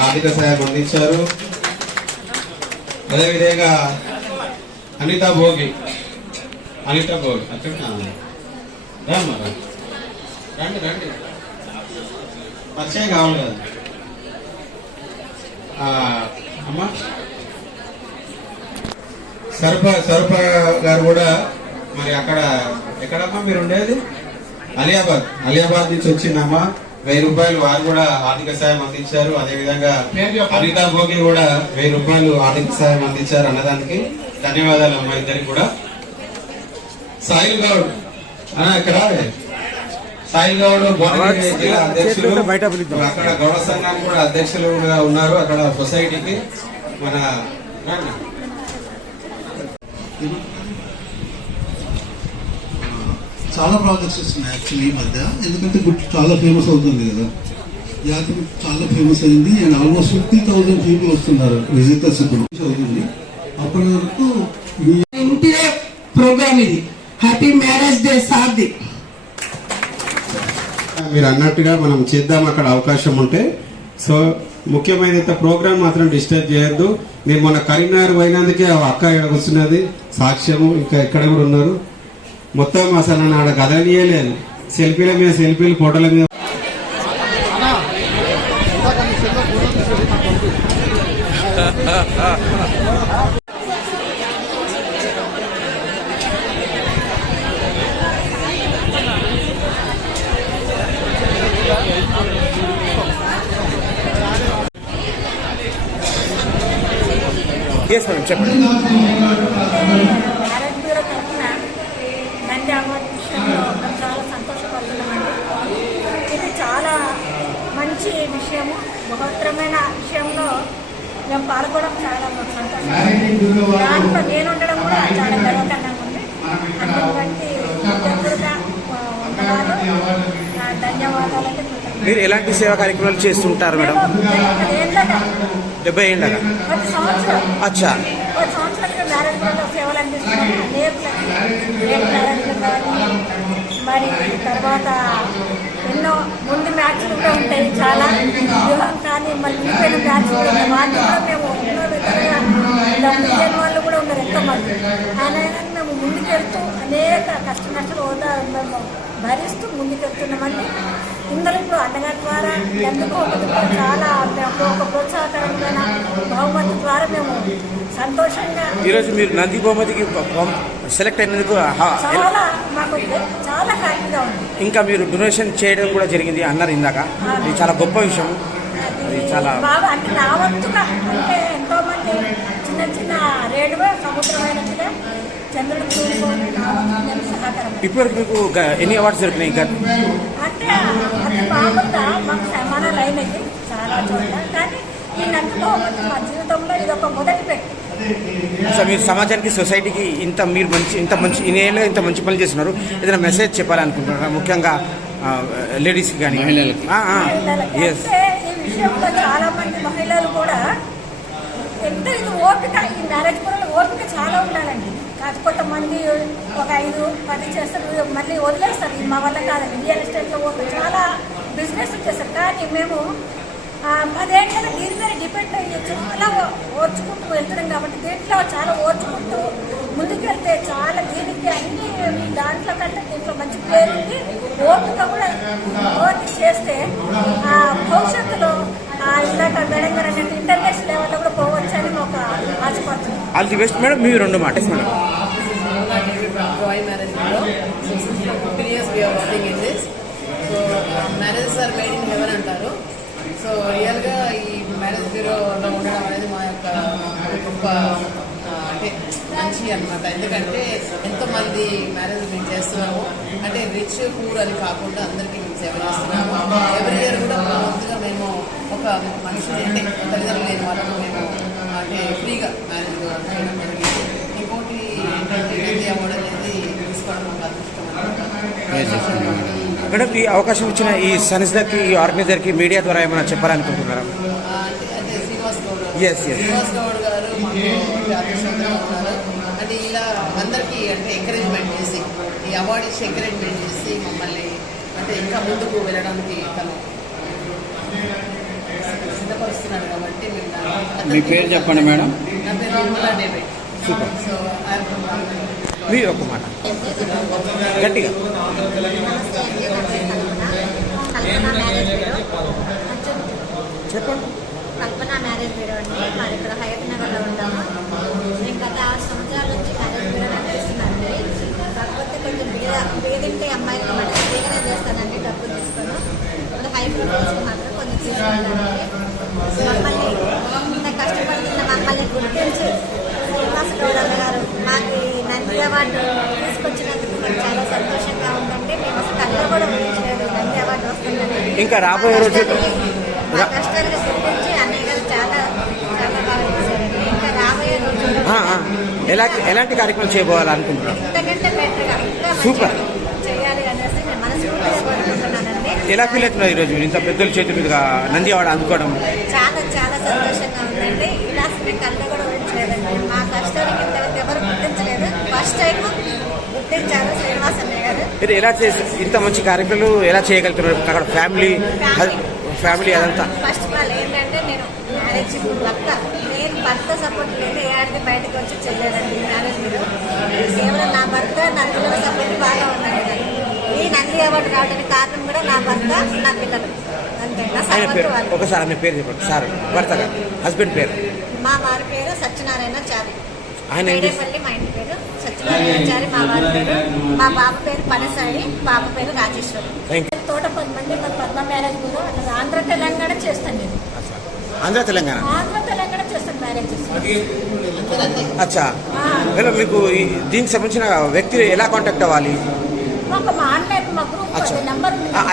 ఆర్థిక సహాయం అందించారు. అదేవిధంగా అనిత భోగి. అనిత భోగి. అక్కడ రండి రండి. పరిచయం కావాలి కదా. అమ్మా. సర్ప సరఫ గారు కూడా మరి అక్కడ ఎక్కడమ్మా మీరు ఉండేది? అలియాబాద్. అలియాబాద్ నుంచి వచ్చిందమ్మా. వెయ్యి రూపాయలు వారు కూడా ఆర్థిక సాయం అందించారు. అదే విధంగా అనితా భోగి కూడా వెయ్యి రూపాయలు ఆర్థిక సాయం అందించారు అన్నదానికి. ధన్యవాదాలు అమ్మా ఇద్దరికి కూడా. సాయిల్ గౌడ్. ఆ, ఇక్కడ సాయిల్ గౌడ్ జిల్లా అధ్యక్షులు. అక్కడ గౌడ సంఘానికి కూడా అధ్యక్షులుగా ఉన్నారు. అక్కడ సొసైటీకి మన రండి. చాలా ప్రాజెక్ట్స్ వస్తున్నాయి యాక్చువల్లీ ఈ మధ్య. ఎందుకంటే గుడ్ చాలా ఫేమస్ అవుతుంది కదా. జాతి చాలా ఫేమస్ అయింది. And almost fifty thousand people వస్తున్నారు విజిటర్స్ ఇప్పుడు. అవుతుంది. అప్పటి వరకు ప్రోగ్రామ్ ఇది. హ్యాపీ మ్యారేజ్ డే సార్ది. మీరు అన్నట్టుగా మనం చేద్దాం అక్కడ అవకాశం ఉంటే. సో ముఖ్యమైన ప్రోగ్రామ్ మాత్రం డిస్టర్బ్ చేయొద్దు. మీరు మొన్న కరీంనగర్ పోయినందుకే ఆ అక్క ఇక్కడ కూర్చున్నది. సాక్ష్యము ఇంకా ఎక్కడ కూడా ఉన్నారు. మొత్తం అసలు నాడు ఆడ కదలియలేదు సెల్ఫీల మీద సెల్ఫీలు ఫోటోల మీద. ఎస్ మేడం చెప్పండి మ్యారేజ్ బ్యూరో తరఫున నంది అవార్డు విషయంలో మేము చాలా సంతోషపడుతున్నామండి ఇది చాలా మంచి విషయము మహోత్తరమైన విషయంలో మేము పాల్గొనడం చాలా మాకు సంతోషం దాంట్లో నేను ఉండడం కూడా చాలా గర్వకారణంగా ఉంది అందుని బట్టి కృతజ్ఞత, ఆ, వందనాలు ఆ, ధన్యవాదాలకి కృతజ్ఞతలు. మీరు ఎలాంటి సేవా కార్యక్రమాలు చేస్తుంటారు మేడం? డెబ్బై ఏళ్ళగా? సంవత్సరం అచ్చా. సంవత్సరానికి సేవలు కానీ మరి తర్వాత ఎన్నో ముందు మ్యాచ్లు కూడా ఉంటాయి చాలా వ్యూహం కానీ మళ్ళీ మిగిలిన మ్యాచ్ కూడా మేము ఎన్నో ఇలా వాళ్ళు కూడా ఉన్నారు ఎంతోమంది అయినా మేము ముందుకెళ్తూ అనేక కష్ట నష్టాలు హోదా మేము భరిస్తూ ముందుకెళ్తున్నామని ఇందులో ఇప్పుడు అన్నగారి ద్వారా ఎందుకో చాలా మేము ఒక ప్రోత్సాహకరమైన బహుమతి ద్వారా మేము సంతోషంగా ఈరోజు మీరు నంది బహుమతికి సెలెక్ట్ అయినందుకు చాలా మాకు చాలా హ్యాపీగా ఉంది. ఇంకా మీరు డొనేషన్ చేయడం కూడా జరిగింది అన్నారు ఇందాక. ఇది చాలా గొప్ప విషయం. అది చాలా బాగా అంటే నా వంతుగా అంటే ఎంతో మంది చిన్న చిన్న రేడియో సముద్రమైనట్టుగా చంద్రుడు ఇప్పటివరకు మీకు ఎన్ని అవార్డ్స్ దొరికినాయి? ఇంకా అది బాగుందా మాకు సమానాలు చాలా చోట్ల. కానీ ఈ నందులో మా జీవితంలో ఇది ఒక మొదటి పెట్టి అసలు మీరు సమాజానికి సొసైటీకి ఇంత మీరు మంచి ఇంత మంచి ఇన్నేళ్ళు ఇంత మంచి పనులు చేస్తున్నారు. ఏదైనా మెసేజ్ చెప్పాలనుకుంటున్నారా? ముఖ్యంగా లేడీస్కి కానీ? మహిళలకి. ఎస్ అంటే ఈ విషయంలో చాలా మంది మహిళలు కూడా ఎంత ఇది ఓపిక ఈ మ్యారేజ్ కూడా ఓపిక చాలా ఉండాలండి. కాదు కొంతమంది ఒక ఐదు పది చేస్తారు మళ్ళీ వదిలేస్తారు. ఇది మా వల్ల కాదండి రియల్ ఎస్టేట్లో చాలా బిజినెస్ చేస్తారు. కానీ మేము పదేళ్ళ దీని మీద డిపెండ్ అయ్యి చాలా ఓర్చుకుంటూ వెళ్తున్నాం కాబట్టి దీంట్లో చాలా ఓర్చుకుంటూ ముందుకెళ్తే చాలా దీనికి అన్ని దాంట్లో కంటే దీంట్లో మంచి పేరు ఉంది ఓపిక కూడా ఓర్పు చేస్తే ఆ భవిష్యత్తులో ఆ ఇందాక మేడం గారు అన్నట్టు ఇంటర్నేషనల్ లెవెల్లో కూడా ఆల్ ది బెస్ట్ మేడం మీరు రెండు మాట madam Joy Marriage Bureau. So since for 15 years we are working in this. So uh, marriages are made in heaven అంటారు. సో రియల్గా ఈ మ్యారేజ్ బ్యూరోలో ఉండడం అనేది మా యొక్క గొప్ప అంటే మంచి అన్నమాట. ఎందుకంటే ఎంతోమంది మ్యారేజ్ మేము చేస్తున్నాము. అంటే రిచ్ పూర్ అని కాకుండా అందరికీ మేము సేవ చేస్తున్నాము. ఎవరి ఇయర్ కూడా మా వంతుగా మేము ఒక మనిషిని అంటే తల్లిదండ్రులు లేని వాళ్ళకు మేము ఫ్రీగా మ్యారేజ్ చేయడం జరిగింది. ఇంకోటి ఏంటంటే అవార్డు అనేది తీసుకోవడం మాకు అదృష్టం అన్నమాట. మేడం? ఈ అవకాశం ఇచ్చిన ఈ సంస్థకి ఈ ఆర్గనైజర్కి మీడియా ద్వారా ఏమైనా చెప్పాలనుకుంటున్నారా? ఆ, అంటే అంటే శ్రీనివాస్ గౌడ్ Yes, yes. శ్రీనివాస్ గౌడ్ గారు మాకు అదృష్టంగా ఉన్నారు. అంటే ఇలా అందరికీ అంటే ఎంకరేజ్మెంట్ చేసి ఈ అవార్డు ఇచ్చి ఎంకరేజ్మెంట్ చేసి మమ్మల్ని అంటే ఇంకా ముందుకు వెళ్ళడానికి తను మీ పేరు చెప్పండి మేడం. సూపర్. మీ ఒక మాట. గట్టిగా. కల్పన మ్యారేజ్ బ్యూరో చెప్పండి. కల్పన మ్యారేజ్ బ్యూరో అండి. మాది ఇక్కడ హయత్ నగర్లో ఉంటాము. నేను గత ఆరు సంవత్సరాల నుంచి మ్యారేజ్ బ్యూరో నడిపిస్తున్నానండి కాకపోతే కొంచెం బీద బీదింటి అమ్మాయిలు మళ్ళీ ఫ్రీగానే చేస్తానండి డబ్బు తీసుకొని. హై ప్రొఫైల్స్కి మాత్రం కొంచెం తీసుకుంటానండి. మమ్మల్ని కష్టపడుతున్న మమ్మల్ని గుర్తించి శ్రీనివాస గౌరవ గారు మాకు ఈ నంది అవార్డు తీసుకొచ్చినందుకు మాకు చాలా సంతోషంగా ఉందండి మేము అసలు కళ్ళ కూడా ఊహించలేదు. నంది అవార్డు వస్తుందని. ఇంకా రాబోయే రోజుల్లో మా కష్టాలుగా గుర్తించి అన్నయ్య గారు చాలా చాలా బాగా చేశారండి. ఇంకా రాబోయే ఆ. ఎలా ఎలాంటి కార్యక్రమం చేయబోవాలనుకుంటున్నారు? ఇంతకంటే బెటర్గా ఇంకా సూపర్. చేయాలి అనేసి నేను మనస్ఫూర్తిగా కోరుకుంటున్నానండి. ఎలా ఫీల్ అవుతున్నారు ఈరోజు ఇంత పెద్దల చేతి మీదుగా నంది అవార్డు అందుకోవడం? చాలా చాలా సంతోషంగా ఉందండి ఇలా మేము కళ్ళ కూడా ఊహించలేదండి మా కష్టానికి ఇంతవరకు ఎవరు గుర్తించలేదు ఫస్ట్ టైం గుర్తించారు శ్రీనివాస్ అన్నయ్య గారు మీరు ఎలా చేసి ఇంత మంచి కార్యక్రమాలు ఎలా చేయగలుగుతున్నారు? అక్కడ ఫ్యామిలీ ఫ్యామిలీ అదంతా. ఫస్ట్ ఆఫ్ ఆల్ ఏంటంటే నేను మ్యారేజ్ భర్త నేను భర్త సపోర్ట్ లేదు ఏ ఆడితే బయటకు వచ్చి చెల్లేదండి మ్యారేజ్ మీరు కేవలం నా భర్త నా పిల్లల సపోర్ట్ బాగా నాకు. ఈ నంది అవార్డు రావడానికి కారణం కూడా నా భర్త నా పిల్లలు. ఆయన పేరు ఒకసారి ఆయన పేరు చెప్పండి. సార్ భర్త గారు హస్బెండ్ పేరు? మా వారి పేరు సత్యనారాయణ చారి. ఆయన మా ఇంటి పేరు సత్యనారాయణ చారి మా వారి పేరు మా బాబు పేరు పనసాయి పాప పేరు రాజేశ్వరి. తోట పది మంది మన పద్మ మ్యారేజ్ కూడా ఆంధ్ర తెలంగాణ చేస్తాను నేను. ఆంధ్ర తెలంగాణ? ఆంధ్ర తెలంగాణ చేస్తాను మ్యారేజెస్ అచ్చా. హలో మీకు దీనికి సంబంధించిన వ్యక్తి ఎలా కాంటాక్ట్ అవ్వాలి?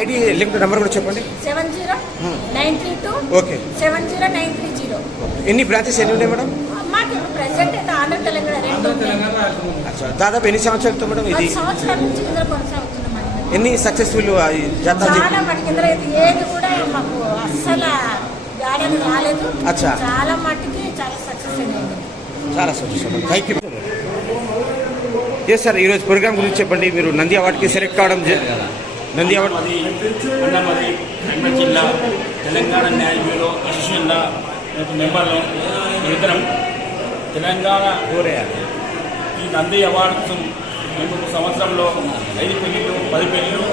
ఐడి లింక్ నెంబర్ కూడా చెప్పండి. Seven zero Hmm. Nine three two okay. Seven zero nine three zero. ఎన్ని బ్రాంచెస్ ఎన్ని ఉన్నాయి మేడం? మాకు ప్రెసెంట్ అయితే ఆంధ్ర తెలంగాణ రెండు ఉన్నాయి. అచ్చా దాదాపు ఎన్ని సంవత్సరాలతో మేడం ఇది? సంవత్సరాల నుంచి ఎన్ని సక్సెస్ఫుల్ జాతర చాలా మటుకు ఇందులో అయితే ఏది కూడా మాకు అస్సలు గాడని రాలేదు. అచ్చా. చాలా మట్టుకి చాలా సక్సెస్ అయింది. చాలా సంతోషం థ్యాంక్ యూ ఎస్ సార్ ఈరోజు ప్రోగ్రామ్ గురించి చెప్పండి. మీరు నంది అవార్డుకి సెలెక్ట్ కావడం నంది అవార్డు అన్నమది జిల్లా తెలంగాణ న్యాయ బ్యూరో యొక్క మెంబర్లు ఇద్దరం తెలంగాణ ఈ నంది అవార్డు కోసం మేము ఒక సంవత్సరంలో ఐదు పెళ్ళిళ్ళు పది పెళ్ళిళ్ళు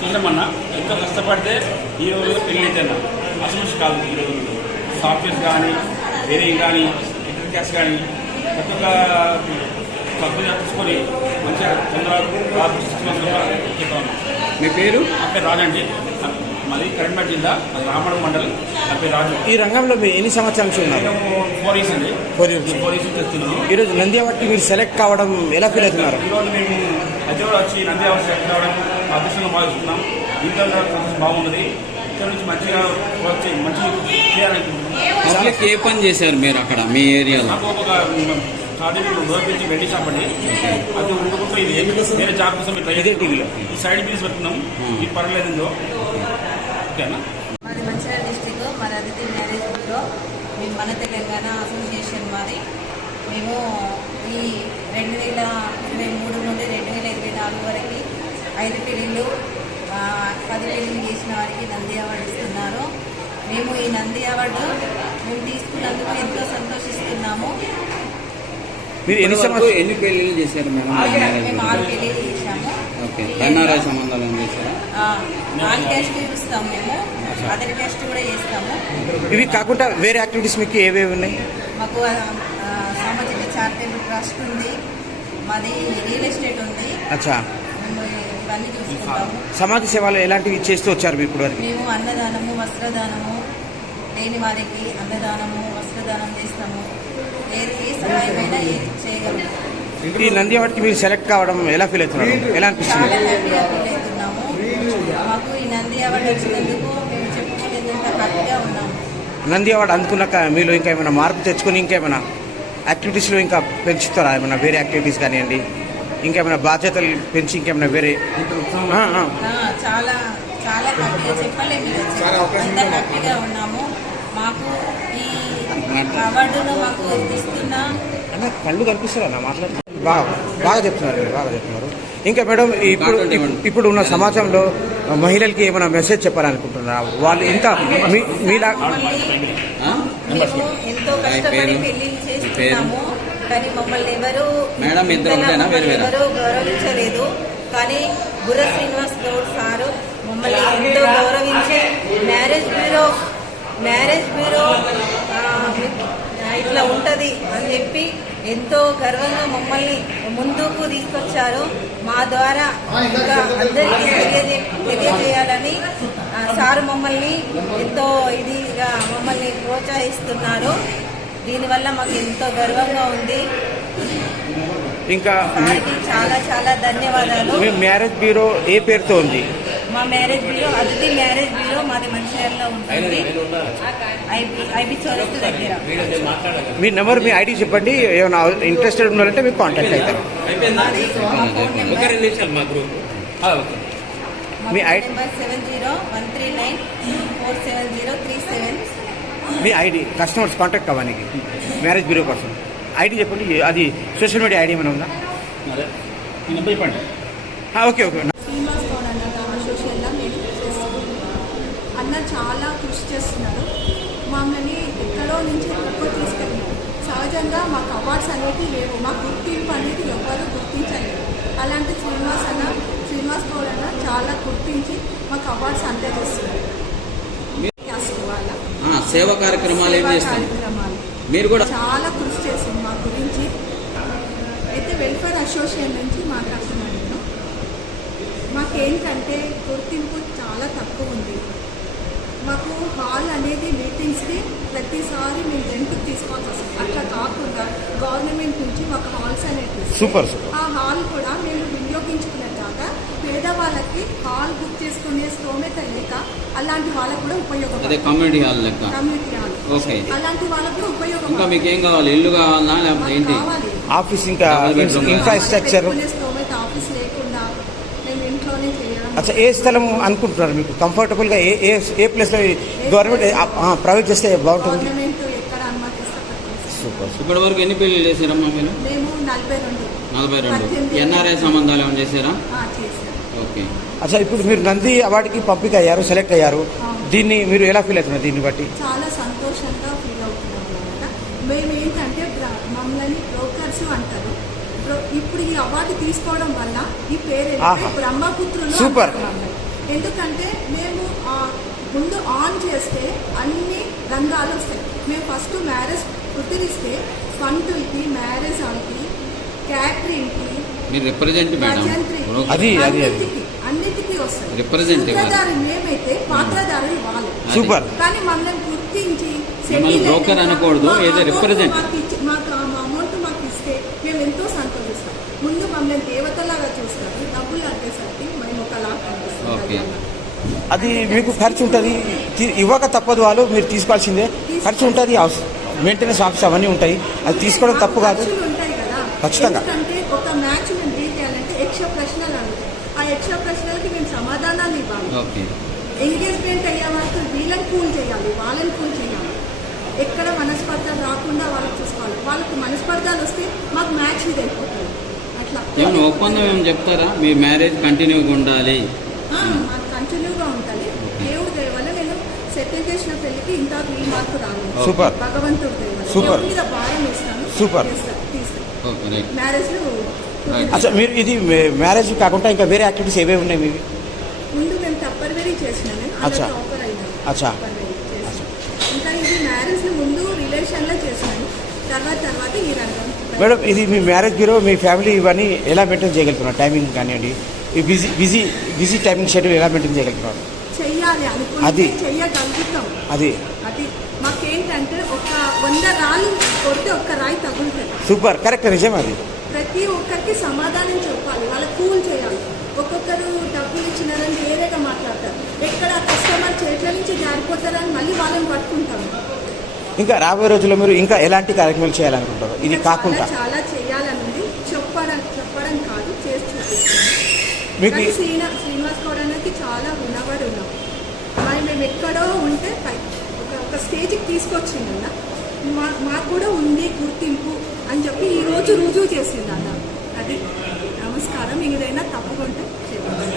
చేసామన్నా ఎంతో కష్టపడితే ఈ రోజు పెళ్ళి అయితే అసోసియేషన్ కాదు ఈ రోజు. సాఫ్ట్వేర్స్ కానీ వేరే కానీ ఇంటర్ క్యాష్ కానీ ప్రతి ఒక్క సభ్యులు తీసుకొని మంచిగా తొందరగా చెప్తాను మీ పేరు? నా పేరు రాజు అండి మాది కరీంనగర్ జిల్లా అది రామడం మండలం నా పేరు రాజు. ఈ రంగంలో మీరు ఎన్ని సంవత్సరాల నుంచి ఉన్నారు? నేను ఫోర్ ఇయర్స్ అండి. Four years. ఫోర్ ఇయర్స్ చేస్తున్నాను. ఈరోజు నంది అవార్డుకి మీరు సెలెక్ట్ కావడం ఎలా ఫీల్ అవుతున్నారు? ఈరోజు మేము హైదరాబాద్ వచ్చి నంది అవార్డు సెలెక్ట్ కావడం అదృష్టంగా భావిస్తున్నాం. దీంట్లో సంతోషం బాగున్నది ఇక్కడ నుంచి మంచిగా వచ్చి మంచి చేయాలనుకుంటున్నాం. ఏ పని చేశారు మీరు అక్కడ మీ ఏరియాలో? నాకు ఒక రోజు నుంచి వెండి షాప్ అండి. అది ఉండుకుంటూ ఇది. వేరే జాబ్ కోసం టీవీలో. ఈ సైడ్ బిజినెస్ పెట్టుకున్నాం. ఇది పర్లేదు ఓకేనా? మాది మంచిర్యాల డిస్టిక్ మాది అతిథి మ్యారేజ్ బ్యూరో. మేము మన తెలంగాణ అసోసియేషన్ మాది. మేము ఈ రెండు వేల ఇరవై మూడు నుండి రెండు వేల ఇరవై నాలుగు వరకు ఐదు పెళ్ళిళ్ళు పది పెళ్ళిళ్ళు చేసిన వారికి నంది అవార్డు ఇస్తున్నారు. మేము ఈ నంది అవార్డు మేము తీసుకున్నందుకు ఎంతో సంతోషిస్తున్నాము. మీరు ఎన్ని సంవత్సరాలు ఎన్ని పెళ్ళిళ్ళు చేశారు మేడం? మేము ఆరు పెళ్ళిళ్ళు చేశాము. ఓకే ఎన్ఆర్ఐ సంబంధాలు ఏం చేశారా? నాన్ క్యాస్ట్ ఇస్తాం మేము. అదర్ కూడా చేస్తాము. ఇవి కాకుండా వేరే యాక్టివిటీస్ మీకు ఏవేవి ఉన్నాయి? మాకు సామాజిక చారిటబుల్ ట్రస్ట్ ఉంది. మాది రియల్ ఎస్టేట్ ఉంది. అచ్చా. ఇవన్నీ చూసుకుంటాము. సమాజ సేవలు ఎలాంటివి చేస్తూ వచ్చారు మీరు ఇప్పుడు వరకు? మేము అన్నదానము వస్త్రదానము లేని వారికి అన్నదానము వస్త్రదానం చేస్తాము. ఏ ఏ సహాయమైనా ఏది చేయగలము ఈ నంది అవార్డుకి మీరు సెలెక్ట్ కావడం ఎలా ఫీల్ అవుతున్నారు? ఎలా చాలా అనిపిస్తుంది హ్యాపీగా ఫీల్ అవుతున్నాము మాకు ఈ నంది అవార్డు వచ్చినందుకు మేము చెప్పుకోలేదంత హ్యాపీగా ఉన్నాము. నంది అవార్డు అందుకున్నాక మీలో ఇంకా ఏమైనా మార్పు తెచ్చుకొని ఇంకేమైనా యాక్టివిటీస్లో ఇంకా పెంచుతారా? ఏమైనా వేరే యాక్టివిటీస్ కానివ్వండి ఇంకేమైనా బాధ్యతలు పెంచి ఇంకేమైనా వేరే ఆ, ఆ. ఆ, చాలా చాలా హ్యాపీగా చెప్పలేము. ఇక. అంత హ్యాపీగా ఉన్నాము. మాకు అవార్డును మాకు ఇస్తున్న అన్న కళ్ళు కనిపిస్తారా నా మాట్లాడుతున్నా బాగా బాగా చెప్తున్నారు బాగా చెప్తున్నారు ఇంకా మేడం ఇప్పుడు. ఇప్పుడు ఉన్న సమాజంలో మహిళలకి ఏమైనా మెసేజ్ చెప్పాలనుకుంటున్నారా వాళ్ళు ఇంత మీలా ఆ? మేము ఎంతో కష్టపడి పేరు? పెళ్ళి మీ చేస్తున్నాము కానీ మమ్మల్ని ఎవరు మేడం? ఎవరు గౌరవించలేదు కానీ బుర్ర శ్రీనివాస్ గౌడ్ సారు మమ్మల్ని ఎంతో గౌరవించి మ్యారేజ్ బ్యూరో మ్యారేజ్ బ్యూరో ఇట్లా ఉంటది అని చెప్పి ఎంతో గర్వంగా మమ్మల్ని ముందుకు తీసుకొచ్చారు. మా ద్వారా ఇంకా అందరికీ తెలియజే తెలియజేయాలని సార్ మమ్మల్ని ఎంతో ఇదిగా మమ్మల్ని ప్రోత్సహిస్తున్నారు. దీనివల్ల మాకు ఎంతో గర్వంగా ఉంది. ఇంకా చాలా చాలా ధన్యవాదాలు. మ్యారేజ్ బ్యూరో ఏ పేరుతో ఉంది? మా marriage bureau Atithi marriage bureau మాది మంచిర్యాలలో ఉంటుంది. ఐబి ఐబి చౌరస్తు దగ్గర. మీ నెంబర్ మీ ఐడి చెప్పండి. ఏమైనా ఇంట్రెస్టెడ్ ఉన్నారంటే మీకు కాంటాక్ట్ అవుతారు మా నెంబర్ మీ I- number seven zero one three nine four seven zero three seven me ID customers contact అవ్వడానికి. మ్యారేజ్ బ్యూరో కోసం. ఐడి చెప్పండి. అది సోషల్ మీడియా ఐడి ఏమైనా ఉందా? ఓకే ఓకే శ్రీనివాస్ గౌడ్ అన్న అసోసియేషన్లో మేము చేస్తున్నాం అన్న చాలా కృషి చేస్తున్నారు మమ్మల్ని ఎక్కడో నుంచి ఎక్కడికో తీసుకెళ్ళినారు సహజంగా మాకు అవార్డ్స్ అనేవి లేవు. మా గుర్తింపు అనేది ఎవ్వరూ గుర్తించలేరు అలాంటి శ్రీనివాస్ అన్న శ్రీనివాస్ గౌడ్ అన్న చాలా గుర్తించి మాకు అవార్డ్స్ అందజేస్తున్నారు. సేవా కార్యక్రమాలు ఏం చేస్తారు మీరు కూడా చాలా కృషి చేసింది మా గురించి. అయితే వెల్ఫేర్ అసోసియేషన్ నుంచి మాట్లాడుతున్నాను నేను. మాకేంటంటే గుర్తింపు చాలా తక్కువ ఉంది. మాకు హాల్ అనేది మీటింగ్స్కి ప్రతిసారి మేము రెంట్కి తీసుకోవాల్సి వస్తుంది. అట్లా కాకుండా గవర్నమెంట్ నుంచి మాకు హాల్స్ అనేవి ఇస్తే సూపర్. ఆ హాల్ కూడా మేము వినియోగించుకునే కాక పేదవాళ్ళకి హాల్ బుక్ చేసుకునే స్తోమత లేక అలాంటి వాళ్ళకు కూడా అదే ఉపయోగపడుతుంది కమ్యూనిటీ హాల్ లెక్క. Community hall. ఓకే. అలాంటి వాళ్ళకు కూడా ఇంకా ఉపయోగం మీకు ఏం కావాలి? ఇల్లు కావాలా? లేకపోతే ఏంటి? ఆఫీస్ ఇంకా. ఇన్ఫ్రాస్ట్రక్చర్ పెట్టుకునే స్తోమత ఆఫీస్ లేకుండా మేము ఇంట్లోనే చేయడం అచ్చా ఏ స్థలం అనుకుంటున్నారు మీకు? కంఫర్టబుల్గా ఏ ఏ ఏ ప్లేస్లో గవర్నమెంట్ ప్రైవేట్ చేస్తే బాగుంటుంది. సూపర్ ఇప్పటి వరకు ఎన్ని పెళ్ళి చేశారమ్మా మీరు? మేము నలభై రెండు. ఎన్ఆర్ఐ సంబంధాలు ఏమైనా చేశారా? ఆ, చేశాం ఓకే. అచ్చా ఇప్పుడు మీరు నంది అవార్డుకి పంపిక అయ్యారు సెలెక్ట్ అయ్యారు. దీన్ని మీరు ఎలా ఫీల్ అవుతున్నారు దీన్ని బట్టి? చాలా సంతోషంగా ఫీల్ అవుతున్నాం అనమాట మేము ఏంటంటే బ్ర- మమ్మల్ని బ్రోకర్స్ అంటారు బ్రో- ఇప్పుడు ఈ అవార్డు తీసుకోవడం వల్ల ఈ పేరు. బ్రహ్మపుత్రులు సూపర్. ఎందుకంటే మేము ఆ ముందు ఆన్ చేస్తే అన్ని రంగాలు వస్తాయి మేము ఫస్ట్ మ్యారేజ్ కుదిరిస్తే పంతులకి మ్యారేజ్ హాల్కి క్యాటరింగ్కి మీరు రిప్రజెంట్ బ్రోకర్. అది, అది, అది. అన్నిటికీ వస్తాయి. సూత్రధారి మేమైతే పాత్రధారులు వాళ్ళు. సూపర్ కానీ మమ్మల్ని గుర్తించి అయినాక అనకూడదు, ఏదో represent. మాకు ఇచ్చి- మాకు ఆ అమౌంట్ మాకు ఇస్తే మేము ఎంతో సంతోషిస్తాం ముందు మమ్మల్ని దేవతలాగా చూస్తారు డబ్బులు అడ్డేసరికి మేము ఒకలా ఓకే. కనిపిస్తాం అది మీకు ఖర్చు ఉంటుంది. ఇవ్వక తప్పదు వాళ్ళు మీరు తీసుకోవాల్సిందే. ఖర్చు ఉంటుంది మెయింటెనెన్స్ ఆఫీస్ అవన్నీ ఉంటాయి. అది తీసుకోవడం తప్పు కాదు. ఖచ్చితంగా. ఎంగేజ్మెంట్ అయ్యే వరకు వీళ్ళని కూల్ చేయాలి వాళ్ళని కూల్ చేయాలి. ఎక్కడ మనస్పర్ధలు రాకుండా వాళ్ళకి చూసుకోవాలి. వాళ్ళకి మనస్పర్ధలు వస్తే మాకు మ్యాచ్ ఇది అయిపోతుంది. అట్లా. ఏమైనా ఒప్పందం ఏమైనా చెప్తారా? మీ మ్యారేజ్ కంటిన్యూగా ఉండాలి. మాకు కంటిన్యూగా ఉంటుంది. దేవుడి దయ వల్ల నేను సెటిల్ చేసిన పెళ్ళికి ఇంత ఈ మార్కు రాలేదు. సూపర్. భగవంతుడి దయ వల్ల సూపర్. మీద భారం ఇస్తాను సూపర్. మ్యారేజ్లో మీరు ఇది మ్యారేజ్ కాకుండా ఇంకా వేరే యాక్టివిటీస్ ఏవేవి ఉన్నాయి మీవి? ముందు మేము అచ్చా. అచ్చా. ఇంకా ఇది మ్యారేజ్ ముందు రిలేషన్లో చేసినాను తర్వాత తర్వాత ఈ రంగం. మేడం ఇది మీ మ్యారేజ్ బ్యూరో మీ ఫ్యామిలీ ఇవన్నీ ఎలా మెయింటైన్ చేయగలుగుతున్నారు? టైమింగ్ కానివ్వండి busy busy busy timing schedule ఎలా మెయింటైన్ అనుకుంటే అది. అది. అది. మాకేంటంటే ఒక వంద రాళ్ళు కొడితే ఒక్క రాయి తగులుతుంది. సూపర్ కరెక్ట్ నిజం అది. ప్రతి ఒక్కరికి సమాధానం చెప్పాలి వాళ్ళ కూల్ చేయాలి. ఒక్కొక్కరు డబ్బులు ఇచ్చినారని వేరేగా మాట్లాడతారు. ఎక్కడ కస్టమర్ చేతుల నుంచి జారిపోతారని మళ్ళీ వాళ్ళని పట్టుకుంటాము ఇంకా రాబోయే రోజుల్లో మీరు ఇంకా ఎలాంటి కార్యక్రమాలు చేయాలనుకుంటారు? ఇది కాకుండా. చాలా చేయాలనుంది. చెప్పడం చెప్పడం కాదు చేసి మీకు శ్రీనివాస్ గౌడానికి చాలా వినబడి ఉన్నాం మరి మేము ఎక్కడో ఉంటే ఒక ఒక స్టేజ్కి తీసుకొచ్చిందన్న మా మాకు కూడా ఉంది గుర్తింపు అని చెప్పి ఈ రోజు రుజువు చేసింది అన్న. అది నమస్కారం. ఏదైనా తప్పకుండా సూపర్.